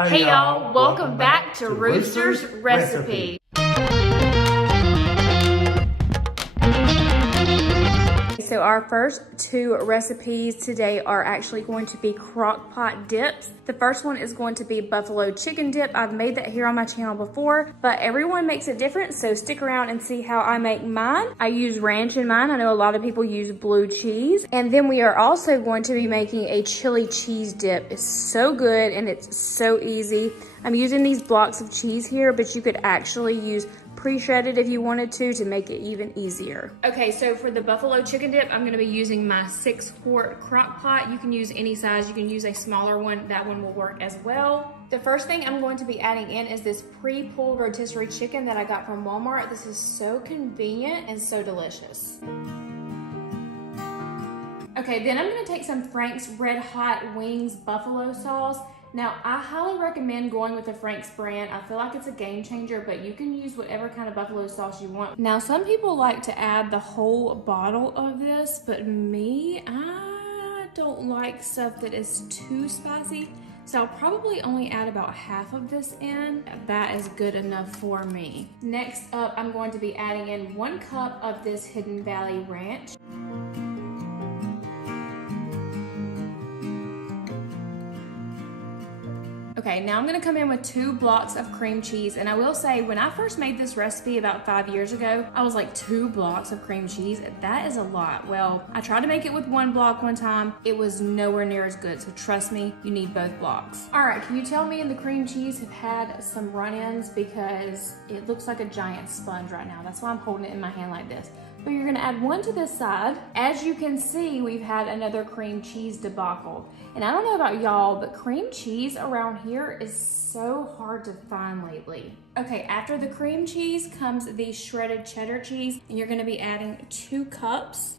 Hey y'all, welcome back to Rooster's Recipe. So our first two recipes today are actually going to be crock pot dips. The first one is going to be buffalo chicken dip. I've made that here on my channel before, but everyone makes it different, so stick around and see how I make mine. I use ranch in mine. I know a lot of people use blue cheese. And then we are also going to be making a chili cheese dip. It's so good and it's so easy. I'm using these blocks of cheese here, but you could actually use pre-shredded if you wanted to make it even easier. Okay, so for the buffalo chicken dip, I'm gonna be using my 6-quart crock pot. You can use any size, you can use a smaller one, that one will work as well. The first thing I'm going to be adding in is this pre-pulled rotisserie chicken that I got from Walmart. This is so convenient and so delicious. Okay, then I'm gonna take some Frank's Red Hot Wings buffalo sauce. Now, I highly recommend going with the Frank's brand. I feel like it's a game changer, but you can use whatever kind of buffalo sauce you want. Now, some people like to add the whole bottle of this, but me, I don't like stuff that is too spicy. So I'll probably only add about half of this in. That is good enough for me. Next up, I'm going to be adding in 1 cup of this Hidden Valley Ranch. Okay, now I'm gonna come in with 2 blocks of cream cheese. And I will say, when I first made this recipe about 5 years ago, I was like, 2 blocks of cream cheese? That is a lot. Well, I tried to make it with 1 block one time. It was nowhere near as good, so trust me, you need both blocks. All right, can you tell me the cream cheese have had some run-ins? Because it looks like a giant sponge right now. That's why I'm holding it in my hand like this. But you're gonna add 1 to this side. As you can see, we've had another cream cheese debacle. And I don't know about y'all, but cream cheese around here is so hard to find lately. Okay, after the cream cheese comes the shredded cheddar cheese, and you're gonna be adding 2 cups.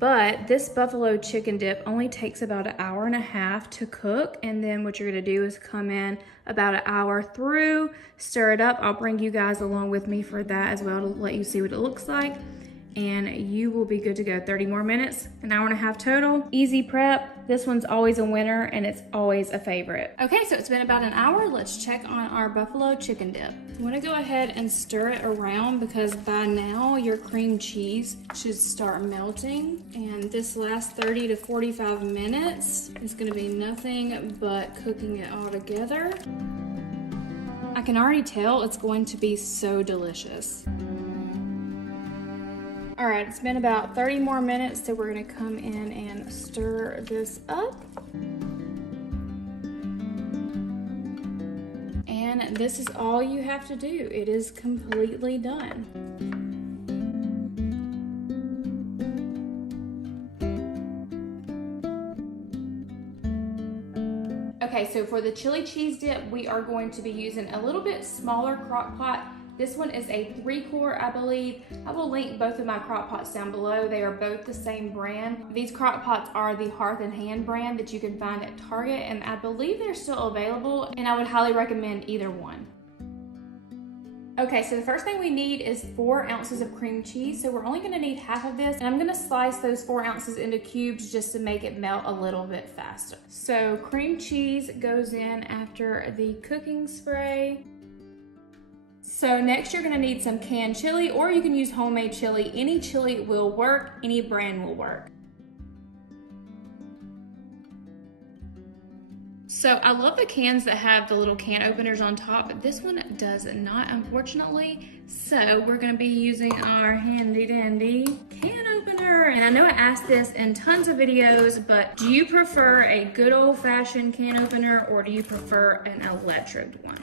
But this buffalo chicken dip only takes about 1.5 hours to cook. And then what you're gonna do is come in about 1 hour through, stir it up. I'll bring you guys along with me for that as well to let you see what it looks like. And you will be good to go. 30 more minutes, 1.5 hours total. Easy prep. This one's always a winner and it's always a favorite. Okay, so it's been about 1 hour. Let's check on our buffalo chicken dip. You wanna go ahead and stir it around because by now your cream cheese should start melting. And this last 30 to 45 minutes is gonna be nothing but cooking it all together. I can already tell it's going to be so delicious. All right, it's been about 30 more minutes, so we're gonna come in and stir this up. And this is all you have to do. It is completely done. Okay, so for the chili cheese dip, we are going to be using a little bit smaller crock pot. This one is a 3-quart, I believe. I will link both of my crock pots down below. They are both the same brand. These crock pots are the Hearth and Hand brand that you can find at Target, and I believe they're still available, and I would highly recommend either one. Okay, so the first thing we need is 4 ounces of cream cheese. So we're only gonna need half of this, and I'm gonna slice those 4 ounces into cubes just to make it melt a little bit faster. So cream cheese goes in after the cooking spray. So next you're gonna need some canned chili, or you can use homemade chili. Any chili will work, any brand will work. So I love the cans that have the little can openers on top, but this one does not, unfortunately. So we're gonna be using our handy dandy can opener. And I know I asked this in tons of videos, but do you prefer a good old fashioned can opener or do you prefer an electric one?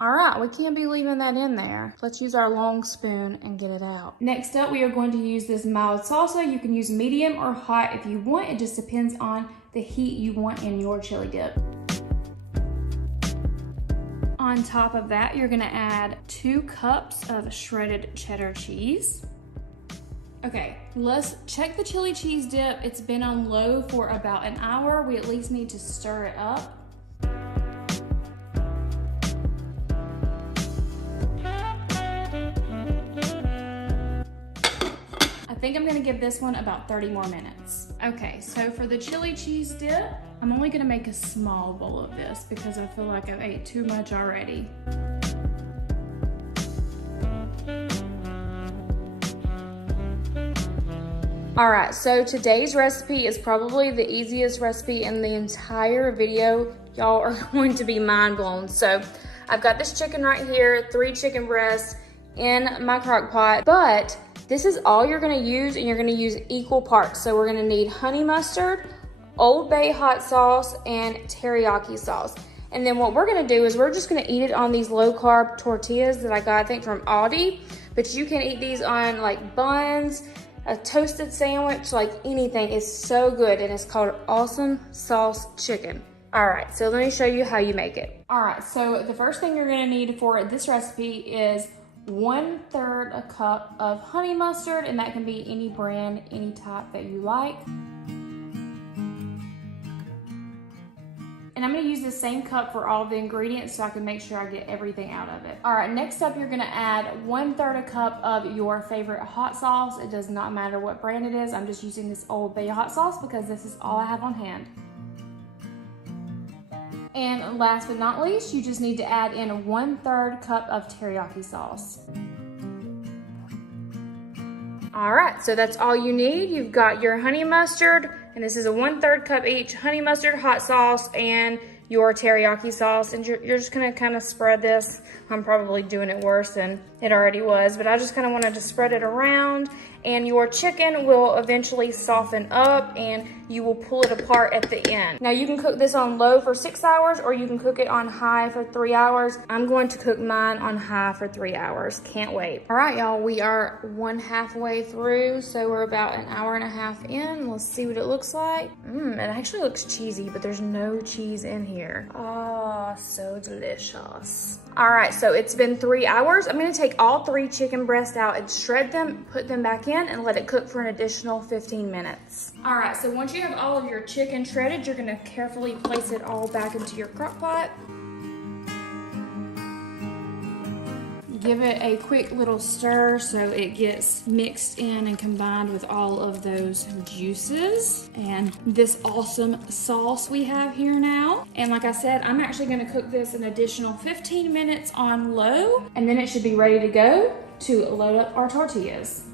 All right, we can't be leaving that in there. Let's use our long spoon and get it out. Next up, we are going to use this mild salsa. You can use medium or hot if you want. It just depends on the heat you want in your chili dip. On top of that, you're gonna add 2 cups of shredded cheddar cheese. Okay, let's check the chili cheese dip. It's been on low for about 1 hour. We at least need to stir it up. think I'm gonna give this one about 30 more minutes. Okay, so for the chili cheese dip, I'm only gonna make a small bowl of this because I feel like I've ate too much already. All right, so today's recipe is probably the easiest recipe in the entire video. Y'all are going to be mind blown. So I've got this chicken right here, 3 chicken breasts in my crock pot, but this is all you're gonna use, and you're gonna use equal parts. So we're gonna need honey mustard, Old Bay hot sauce, and teriyaki sauce. And then what we're gonna do is we're just gonna eat it on these low carb tortillas that I got, I think from Aldi, but you can eat these on like buns, a toasted sandwich, like anything. Is so good, and it's called Awesome Sauce Chicken. All right, so let me show you how you make it. All right, so the first thing you're gonna need for this recipe is 1/3 a cup of honey mustard, and that can be any brand, any type that you like. And I'm gonna use the same cup for all of the ingredients so I can make sure I get everything out of it. All right, next up, you're gonna add 1/3 a cup of your favorite hot sauce. It does not matter what brand it is. I'm just using this Old Bay hot sauce because this is all I have on hand. And last but not least, you just need to add in 1/3 cup of teriyaki sauce. All right, so that's all you need. You've got your honey mustard, and this is a 1/3 cup each, honey mustard, hot sauce, and your teriyaki sauce. And you're just gonna kind of spread this. I'm probably doing it worse than it already was, but I just kind of wanted to spread it around, and your chicken will eventually soften up and you will pull it apart at the end. Now you can cook this on low for 6 hours, or you can cook it on high for 3 hours. I'm going to cook mine on high for 3 hours. Can't wait. All right, y'all, we are 1/2 way through, so we're about an hour and a half in. Let's see what it looks like. It actually looks cheesy, but there's no cheese in here. Oh, so delicious. All right, so it's been 3 hours. I'm gonna take all 3 chicken breasts out and shred them, put them back in, and let it cook for an additional 15 minutes. All right, so once you have all of your chicken shredded, you're gonna carefully place it all back into your crock pot. Give it a quick little stir so it gets mixed in and combined with all of those juices and this awesome sauce we have here now. And like I said, I'm actually gonna cook this an additional 15 minutes on low, and then it should be ready to go to load up our tortillas.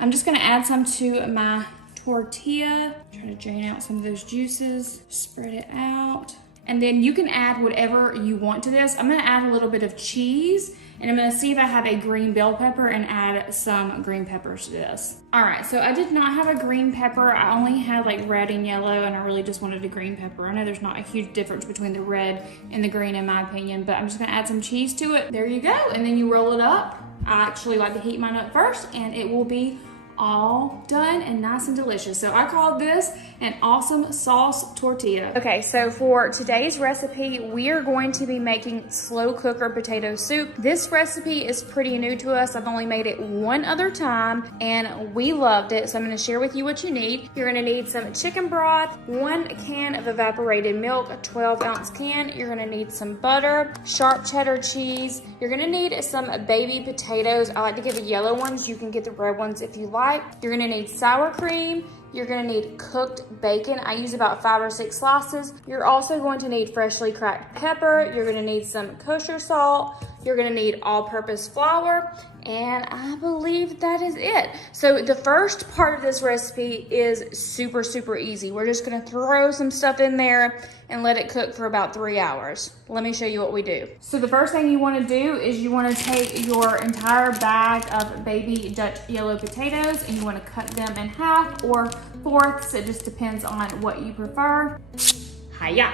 I'm just gonna add some to my tortilla. Try to drain out some of those juices, spread it out. And then you can add whatever you want to this. I'm gonna add a little bit of cheese, and I'm gonna see if I have a green bell pepper and add some green peppers to this. All right, so I did not have a green pepper. I only had like red and yellow, and I really just wanted a green pepper. I know there's not a huge difference between the red and the green in my opinion, but I'm just gonna add some cheese to it. There you go, and then you roll it up. I actually like to heat mine up first, and it will be all done and nice and delicious. So I call this an awesome sauce tortilla. Okay, so for today's recipe, we are going to be making slow cooker potato soup. This recipe is pretty new to us. I've only made it one other time and we loved it. So I'm gonna share with you what you need. You're gonna need some chicken broth, 1 can of evaporated milk, a 12-ounce can. You're gonna need some butter, sharp cheddar cheese. You're gonna need some baby potatoes. I like to get the yellow ones. You can get the red ones if you like. You're gonna need sour cream. You're gonna need cooked bacon. I use about 5 or 6 slices. You're also going to need freshly cracked pepper. You're gonna need some kosher salt. You're gonna need all-purpose flour, and I believe that is it. So the first part of this recipe is super, super easy. We're just gonna throw some stuff in there and let it cook for about 3 hours. Let me show you what we do. So the first thing you wanna do is you wanna take your entire bag of baby Dutch yellow potatoes and you wanna cut them in half or fourths. It just depends on what you prefer. Hiya.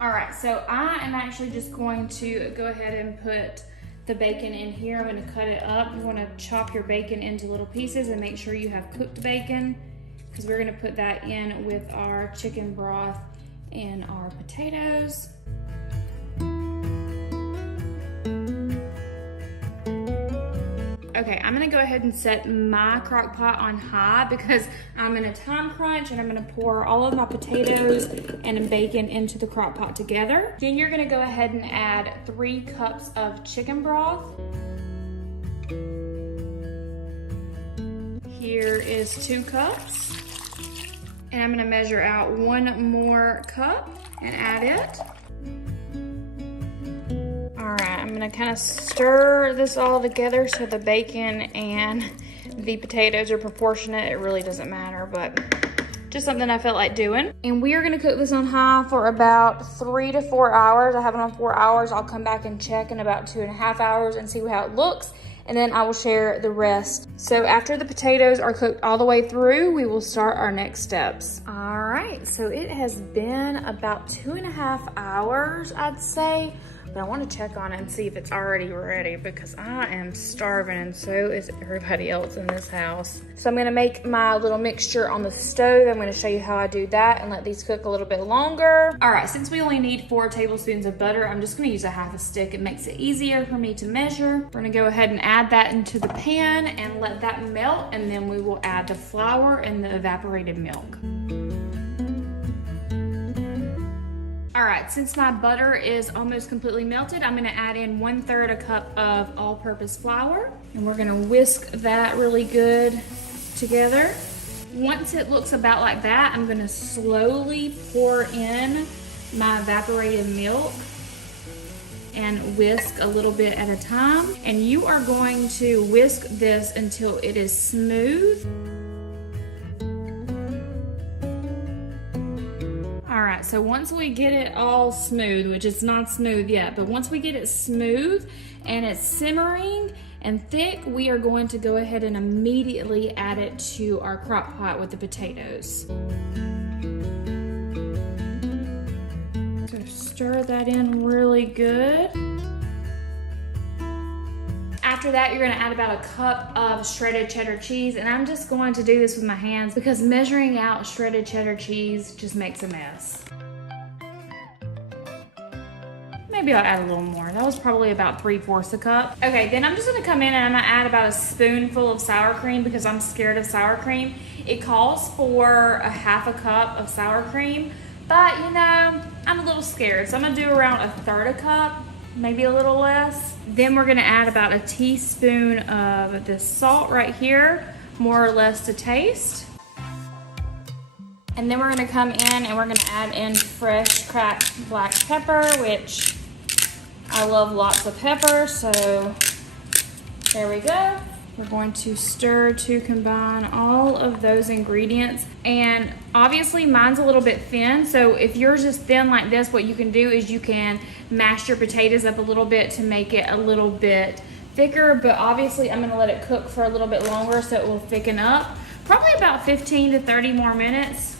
All right, so I am actually just going to go ahead and put the bacon in here. I'm gonna cut it up. You wanna chop your bacon into little pieces and make sure you have cooked bacon, because we're gonna put that in with our chicken broth and our potatoes. Okay, I'm gonna go ahead and set my crock pot on high because I'm in a time crunch and I'm gonna pour all of my potatoes and bacon into the crock pot together. Then you're gonna go ahead and add 3 cups of chicken broth. Here is 2 cups. And I'm gonna measure out 1 more cup and add it. All right, I'm gonna kind of stir this all together so the bacon and the potatoes are proportionate. It really doesn't matter, but just something I felt like doing. And we are gonna cook this on high for about 3 to 4 hours. I have it on 4 hours. I'll come back and check in about 2.5 hours and see how it looks. And then I will share the rest. So after the potatoes are cooked all the way through, we will start our next steps. All right, so it has been about 2.5 hours, I'd say. But I want to check on it and see if it's already ready because I am starving and so is everybody else in this house. So I'm gonna make my little mixture on the stove. I'm gonna show you how I do that and let these cook a little bit longer. All right, since we only need 4 tablespoons of butter, I'm just gonna use a 1/2 stick. It makes it easier for me to measure. We're gonna go ahead and add that into the pan and let that melt, and then we will add the flour and the evaporated milk. All right, since my butter is almost completely melted, I'm gonna add in 1/3 a cup of all-purpose flour, and we're gonna whisk that really good together. Once it looks about like that, I'm gonna slowly pour in my evaporated milk and whisk a little bit at a time. And you are going to whisk this until it is smooth. All right, so once we get it all smooth, which it's not smooth yet, but once we get it smooth and it's simmering and thick, we are going to go ahead and immediately add it to our crock pot with the potatoes. So stir that in really good. After that, you're gonna add about a cup of shredded cheddar cheese, and I'm just going to do this with my hands because measuring out shredded cheddar cheese just makes a mess. Maybe I'll add a little more. That was probably about 3/4 a cup. Okay, then I'm just gonna come in and I'm gonna add about a spoonful of sour cream because I'm scared of sour cream. It calls for a 1/2 cup of sour cream, but you know, I'm a little scared, so I'm gonna do around 1/3 a cup, maybe a little less. Then we're gonna add about a teaspoon of this salt right here, more or less to taste. And then we're gonna come in and we're gonna add in fresh cracked black pepper, which I love lots of pepper, so there we go. We're going to stir to combine all of those ingredients. And obviously mine's a little bit thin, so if yours is thin like this, what you can do is you can mash your potatoes up a little bit to make it a little bit thicker, but obviously I'm gonna let it cook for a little bit longer so it will thicken up. Probably about 15 to 30 more minutes.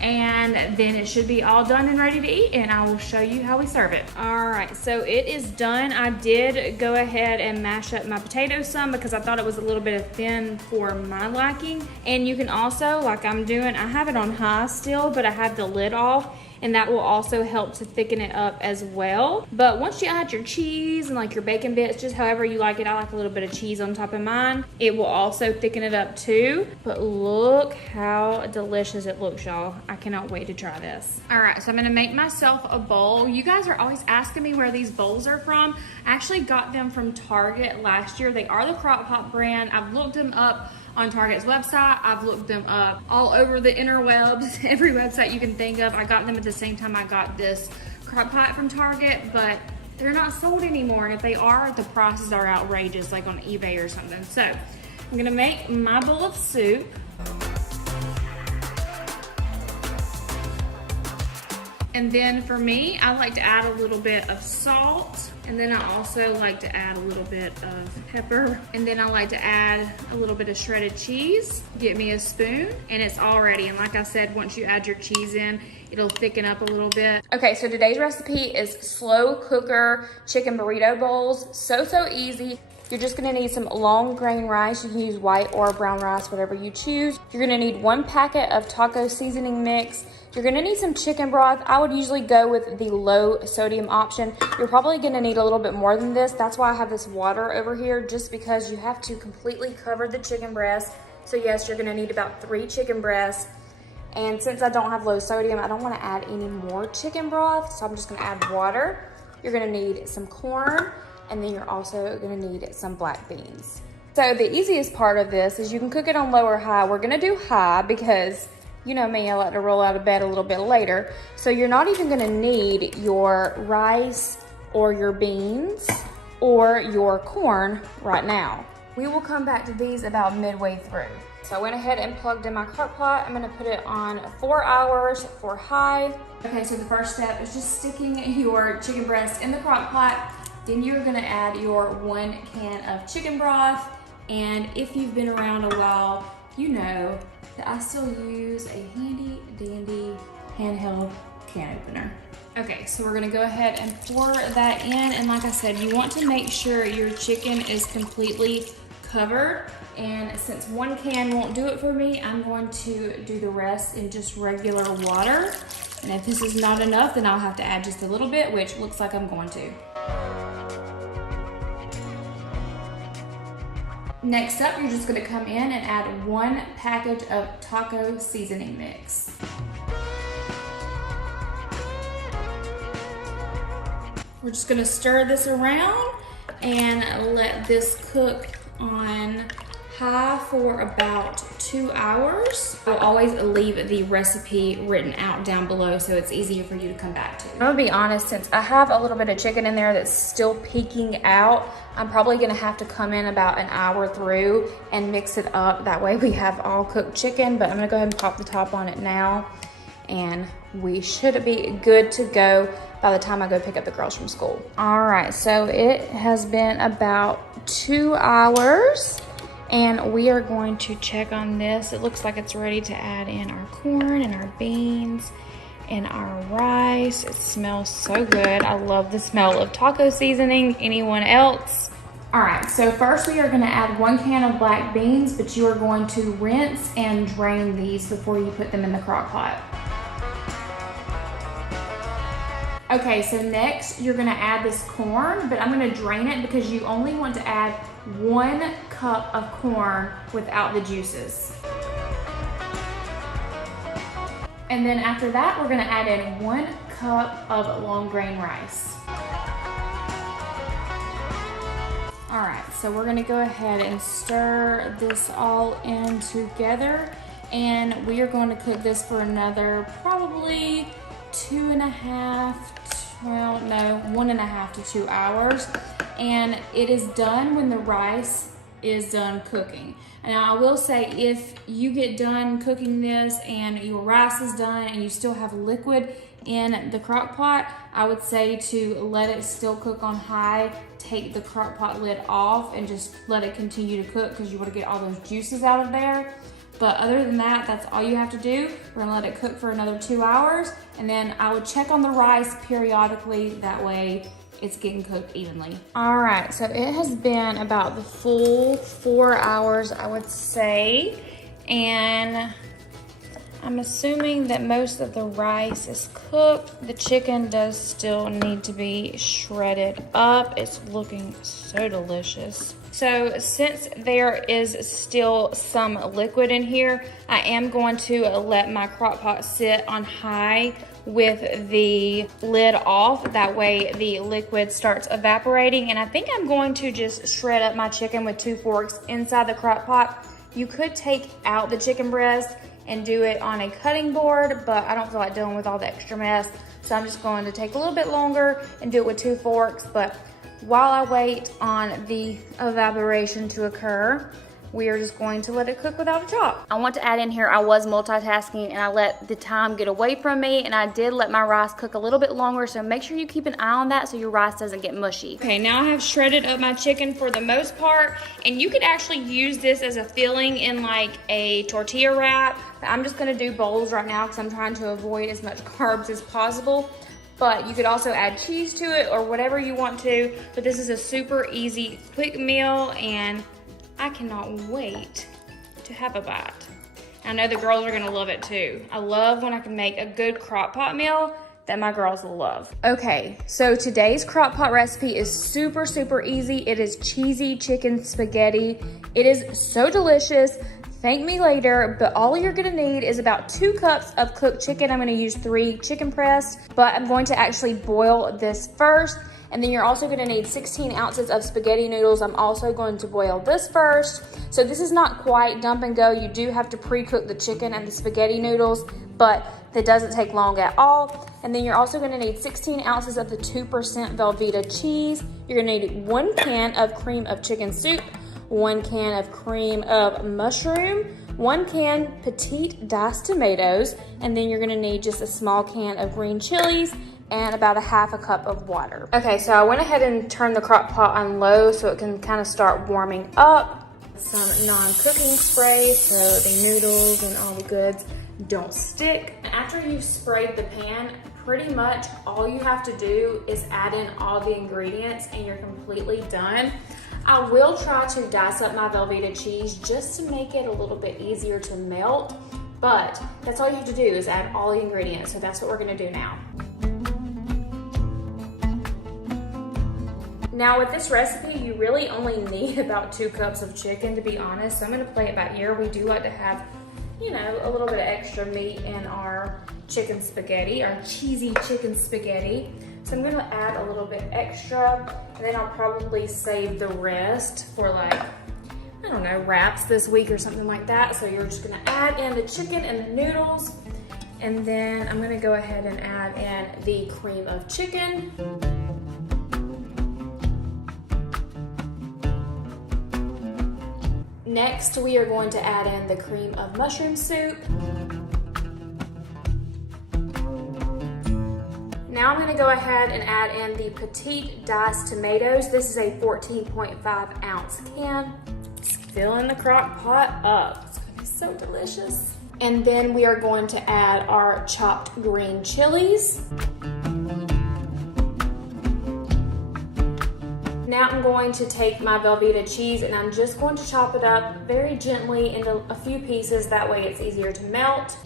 And then it should be all done and ready to eat, and I will show you how we serve it. All right, so it is done. I did go ahead and mash up my potatoes some because I thought it was a little bit thin for my liking. And you can also, like I'm doing, I have it on high still, but I have the lid off, and that will also help to thicken it up as well. But once you add your cheese and like your bacon bits, just however you like it, I like a little bit of cheese on top of mine, it will also thicken it up too. But look how delicious it looks, y'all. I cannot wait to try this. All right, so I'm gonna make myself a bowl. You guys are always asking me where these bowls are from. I actually got them from Target last year. They are the Crock-Pot brand. I've looked them up on Target's website. I've looked them up all over the interwebs, every website you can think of. I got them at the same time I got this crock pot from Target, but they're not sold anymore. And if they are, the prices are outrageous, like on eBay or something. So I'm gonna make my bowl of soup. And then for me, I like to add a little bit of salt. And then I also like to add a little bit of pepper. And then I like to add a little bit of shredded cheese. Get me a spoon and it's all ready. And like I said, once you add your cheese in, it'll thicken up a little bit. Okay, so today's recipe is slow cooker chicken burrito bowls. So easy. You're just gonna need some long grain rice. You can use white or brown rice, whatever you choose. You're gonna need 1 packet of taco seasoning mix. You're gonna need some chicken broth. I would usually go with the low sodium option. You're probably gonna need a little bit more than this. That's why I have this water over here, just because you have to completely cover the chicken breast. So yes, you're gonna need about 3 chicken breasts. And since I don't have low sodium, I don't wanna add any more chicken broth, so I'm just gonna add water. You're gonna need some corn, and then you're also gonna need some black beans. So the easiest part of this is you can cook it on low or high. We're gonna do high because you know me, I like to roll out of bed a little bit later. So you're not even gonna need your rice or your beans or your corn right now. We will come back to these about midway through. So I went ahead and plugged in my crock pot. I'm gonna put it on 4 hours for high. Okay, so the first step is just sticking your chicken breast in the crock pot. Then you're gonna add your 1 can of chicken broth. And if you've been around a while, you know that I still use a handy dandy handheld can opener. Okay, so we're gonna go ahead and pour that in. And like I said, you want to make sure your chicken is completely covered. And since 1 can won't do it for me, I'm going to do the rest in just regular water. And if this is not enough, then I'll have to add just a little bit, which looks like I'm going to. Next up, you're just gonna come in and add 1 package of taco seasoning mix. We're just gonna stir this around and let this cook on high for about 2 hours. I'll always leave the recipe written out down below so it's easier for you to come back to. I'm gonna be honest, since I have a little bit of chicken in there that's still peeking out, I'm probably gonna have to come in about an hour through and mix it up. That way we have all cooked chicken, but I'm gonna go ahead and pop the top on it now, and we should be good to go by the time I go pick up the girls from school. All right, so it has been about 2 hours. And we are going to check on this. It looks like it's ready to add in our corn and our beans and our rice. It smells so good. I love the smell of taco seasoning. Anyone else? All right, so first we are gonna add 1 can of black beans, but you are going to rinse and drain these before you put them in the crock pot. Okay, so next you're gonna add this corn, but I'm gonna drain it because you only want to add 1 cup of corn without the juices. And then after that, we're gonna add in 1 cup of long grain rice. All right, so we're gonna go ahead and stir this all in together, and we are going to cook this for another probably 1.5 to 2 hours. And it is done when the rice is done cooking. And I will say, if you get done cooking this and your rice is done and you still have liquid in the crock pot, I would say to let it still cook on high, take the crock pot lid off and just let it continue to cook because you want to get all those juices out of there. But other than that, that's all you have to do. We're gonna let it cook for another 2 hours, and then I would check on the rice periodically. That way it's getting cooked evenly. All right, so it has been about the full 4 hours, I would say. And I'm assuming that most of the rice is cooked. The chicken does still need to be shredded up. It's looking so delicious. So since there is still some liquid in here, I am going to let my crock pot sit on high with the lid off. That way the liquid starts evaporating. And I think I'm going to just shred up my chicken with 2 forks inside the crock pot. You could take out the chicken breast and do it on a cutting board, but I don't feel like dealing with all the extra mess. So I'm just going to take a little bit longer and do it with 2 forks. But while I wait on the evaporation to occur, we are just going to let it cook without a chop. I want to add in here, I was multitasking and I let the time get away from me, and I did let my rice cook a little bit longer, so make sure you keep an eye on that so your rice doesn't get mushy. Okay, now I have shredded up my chicken for the most part, and you could actually use this as a filling in like a tortilla wrap. I'm just gonna do bowls right now because I'm trying to avoid as much carbs as possible. but you could also add cheese to it or whatever you want to. But this is a super easy, quick meal, and I cannot wait to have a bite. I know the girls are gonna love it too. I love when I can make a good crock pot meal that my girls will love. Okay, so today's crock pot recipe is super, super easy. It is cheesy chicken spaghetti. It is so delicious. Thank me later, but all you're gonna need is about 2 cups of cooked chicken. I'm gonna use 3 chicken breasts, but I'm going to actually boil this first. And then you're also gonna need 16 ounces of spaghetti noodles. I'm also going to boil this first. So this is not quite dump and go. You do have to pre-cook the chicken and the spaghetti noodles, but that doesn't take long at all. And then you're also gonna need 16 ounces of the 2% Velveeta cheese. You're gonna need 1 can of cream of chicken soup, 1 can of cream of mushroom, 1 can petite diced tomatoes, and then you're gonna need just a small can of green chilies and about a half a cup of water. Okay, so I went ahead and turned the crock pot on low so it can kind of start warming up. Some non-cooking spray so the noodles and all the goods don't stick. After you've sprayed the pan, pretty much all you have to do is add in all the ingredients and you're completely done. I will try to dice up my Velveeta cheese just to make it a little bit easier to melt, but that's all you have to do is add all the ingredients. So that's what we're gonna do now. Now with this recipe, you really only need about 2 cups of chicken, to be honest. So I'm gonna play it by ear. We do like to have, you know, a little bit of extra meat in our chicken spaghetti, our cheesy chicken spaghetti. So I'm gonna add a little bit extra, and then I'll probably save the rest for like, I don't know, wraps this week or something like that. So you're just gonna add in the chicken and the noodles, and then I'm gonna go ahead and add in the cream of chicken. Next, we are going to add in the cream of mushroom soup. Now I'm gonna go ahead and add in the petite diced tomatoes. This is a 14.5 ounce can. It's filling the crock pot up. It's gonna be so delicious. And then we are going to add our chopped green chilies. Now I'm going to take my Velveeta cheese and I'm just going to chop it up very gently into a few pieces. That way it's easier to melt.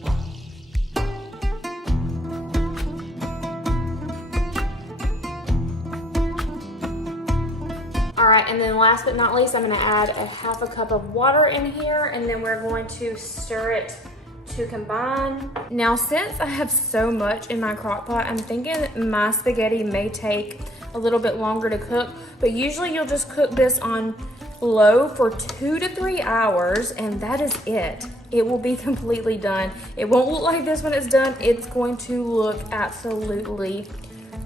All right, and then last but not least, I'm gonna add a half a cup of water in here, and then we're going to stir it to combine. Now, since I have so much in my crock pot, I'm thinking my spaghetti may take a little bit longer to cook, but usually you'll just cook this on low for 2 to 3 hours, and that is it. It will be completely done. It won't look like this when it's done. It's going to look absolutely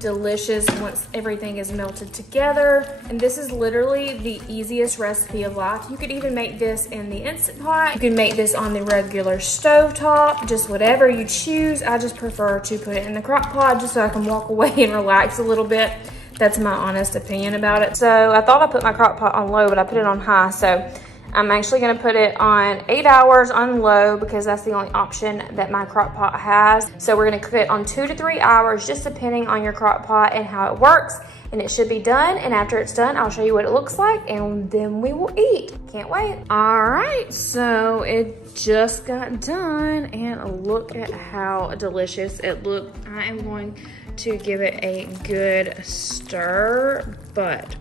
delicious once everything is melted together. And this is literally the easiest recipe of life. You could even make this in the Instant Pot. You can make this on the regular stove top, just whatever you choose. I just prefer to put it in the crock pot just so I can walk away and relax a little bit. That's my honest opinion about it. So I thought I put my crock pot on low, but I put it on high. So I'm actually gonna put it on 8 hours on low because that's the only option that my crock pot has. So we're gonna cook it on 2 to 3 hours, just depending on your crock pot and how it works. And it should be done. And after it's done, I'll show you what it looks like and then we will eat. Can't wait. All right, so it just got done and look at how delicious it looked. I am going to give it a good stir, but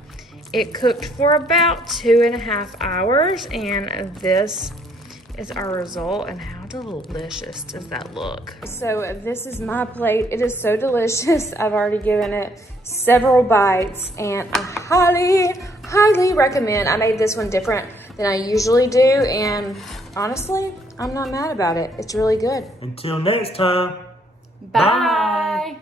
it cooked for about 2.5 hours, and this is our result. And how delicious does that look? So this is my plate. It is so delicious. I've already given it several bites, and I highly recommend. I made this one different than I usually do, and honestly, I'm not mad about it. It's really good. Until next time, bye.